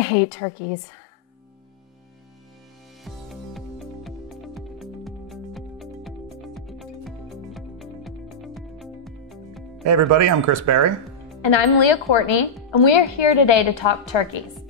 I hate turkeys. Hey everybody, I'm Chris Berry. And I'm Leah Courtney, and we are here today to talk turkeys.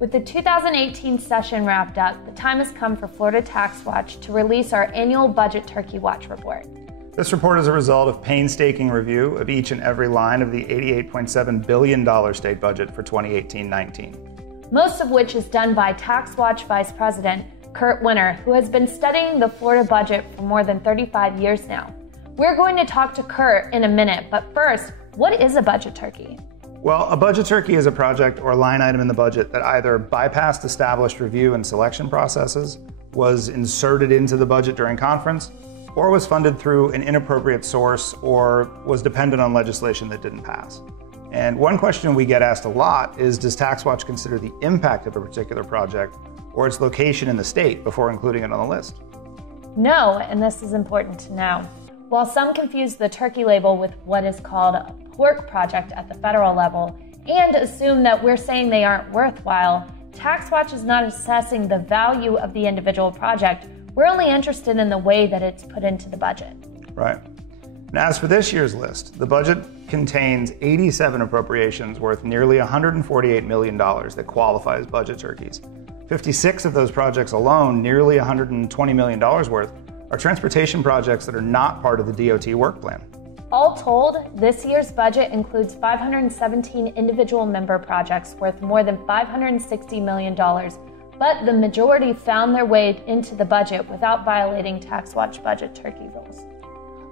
With the 2018 session wrapped up, the time has come for Florida Taxwatch to release our annual Budget Turkey Watch Report. This report is a result of painstaking review of each and every line of the $88.7 billion state budget for 2018-19. Most of which is done by Taxwatch Vice President Kurt Winter, who has been studying the Florida budget for more than 35 years now. We're going to talk to Kurt in a minute, but first, what is a budget turkey? Well, a budget turkey is a project or line item in the budget that either bypassed established review and selection processes, was inserted into the budget during conference, or was funded through an inappropriate source or was dependent on legislation that didn't pass. And one question we get asked a lot is, does Taxwatch consider the impact of a particular project or its location in the state before including it on the list? No, and this is important to know. While some confuse the turkey label with what is called a pork project at the federal level and assume that we're saying they aren't worthwhile, Taxwatch is not assessing the value of the individual project. We're only interested in the way that it's put into the budget. Right. And as for this year's list, the budget contains 87 appropriations worth nearly $148 million that qualify as budget turkeys. 56 of those projects alone, nearly $120 million worth, are transportation projects that are not part of the DOT work plan. All told, this year's budget includes 517 individual member projects worth more than $560 million, but the majority found their way into the budget without violating Taxwatch budget turkey rules.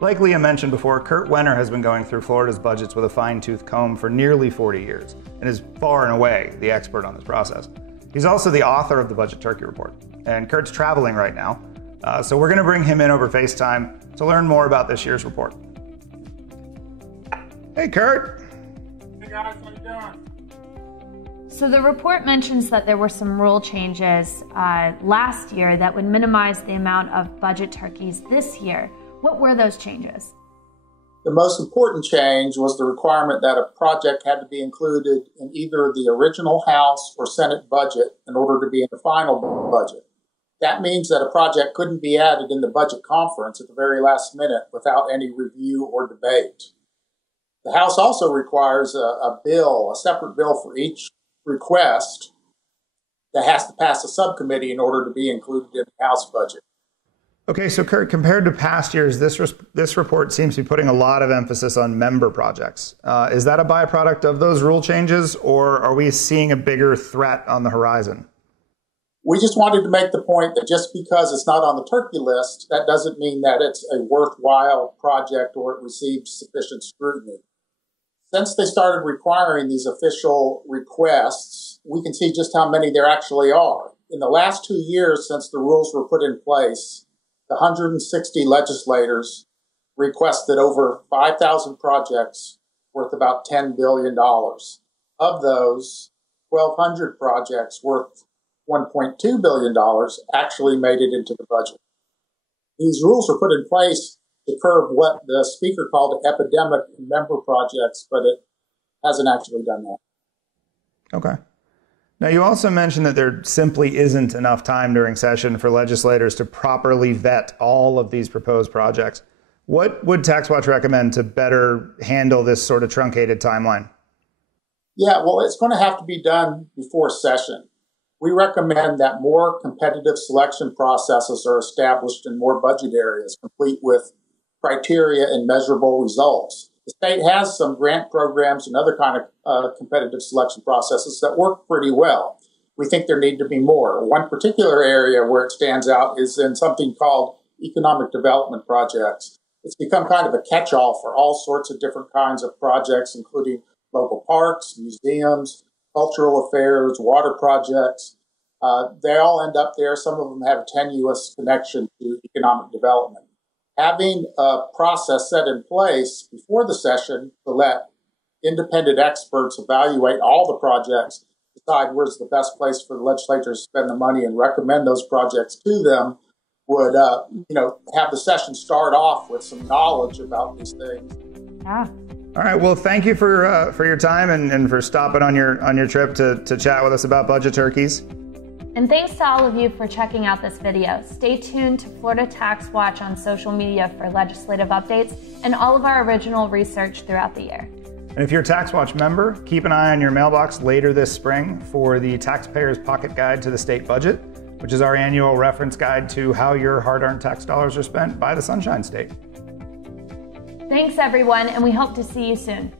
Like Leah mentioned before, Kurt Winter has been going through Florida's budgets with a fine-tooth comb for nearly 40 years and is far and away the expert on this process. He's also the author of the Budget Turkey Report, and Kurt's traveling right now. So we're going to bring him in over FaceTime to learn more about this year's report. Hey, Kurt. Hey guys, how you doing? So the report mentions that there were some rule changes last year that would minimize the amount of budget turkeys this year. What were those changes? The most important change was the requirement that a project had to be included in either the original House or Senate budget in order to be in the final budget. That means that a project couldn't be added in the budget conference at the very last minute without any review or debate. The House also requires a separate bill for each request that has to pass a subcommittee in order to be included in the House budget. Okay, so Kurt, compared to past years, this report seems to be putting a lot of emphasis on member projects. Is that a byproduct of those rule changes, or are we seeing a bigger threat on the horizon? We just wanted to make the point that just because it's not on the turkey list, that doesn't mean that it's a worthwhile project or it receives sufficient scrutiny. Since they started requiring these official requests, we can see just how many there actually are. In the last 2 years since the rules were put in place, the 160 legislators requested over 5,000 projects worth about $10 billion. Of those, 1,200 projects worth $1.2 billion actually made it into the budget. These rules were put in place to curb what the speaker called an epidemic in member projects, but it hasn't actually done that. Okay. Now, you also mentioned that there simply isn't enough time during session for legislators to properly vet all of these proposed projects. What would Taxwatch recommend to better handle this sort of truncated timeline? Yeah, well, it's going to have to be done before session. We recommend that more competitive selection processes are established in more budget areas, complete with criteria and measurable results. The state has some grant programs and other kind of competitive selection processes that work pretty well. We think there need to be more. One particular area where it stands out is in something called economic development projects. It's become kind of a catch-all for all sorts of different kinds of projects, including local parks, museums, cultural affairs, water projects. They all end up there. Some of them have a tenuous connection to economic development. Having a process set in place before the session to let independent experts evaluate all the projects, decide where's the best place for the legislature to spend the money and recommend those projects to them would, have the session start off with some knowledge about these things. Yeah. All right. Well, thank you for your time and for stopping on your trip to chat with us about budget turkeys. And thanks to all of you for checking out this video. Stay tuned to Florida Tax Watch on social media for legislative updates and all of our original research throughout the year. And if you're a Taxwatch member, keep an eye on your mailbox later this spring for the Taxpayer's Pocket Guide to the State Budget, which is our annual reference guide to how your hard-earned tax dollars are spent by the Sunshine State. Thanks, everyone, and we hope to see you soon.